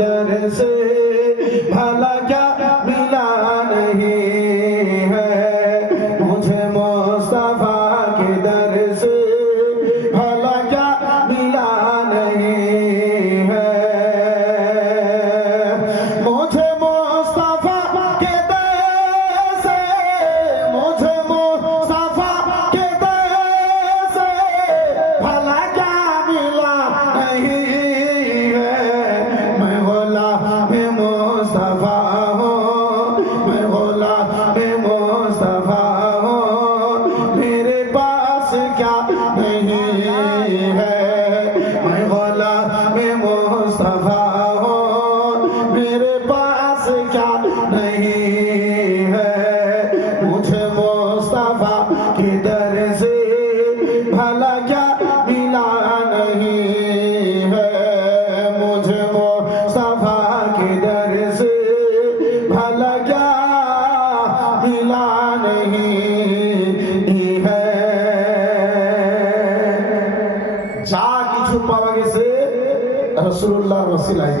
दर से भला क्या मिला नहीं है मुझे मुस्तफा के दर से भला क्या मिला नहीं है मुझे मुस्तफा के दर से मुझे मुस्तफा के दर से भला क्या मिला नहीं है मैं गुलाम मुस्तफा हूँ मैं गुलाम मुस्तफा हूँ मेरे पास क्या नहीं है मैं गुलाम मुस्तफा हूँ मेरे पास क्या नहीं है मुझे मुस्तफा के दर से भला क्या मिला नहीं है मुझे मुस्तफा के दर से भला क्या मिला नहीं है যা কিছু পাওয়া গেছে রাসূলুল্লাহর ওসিলায়।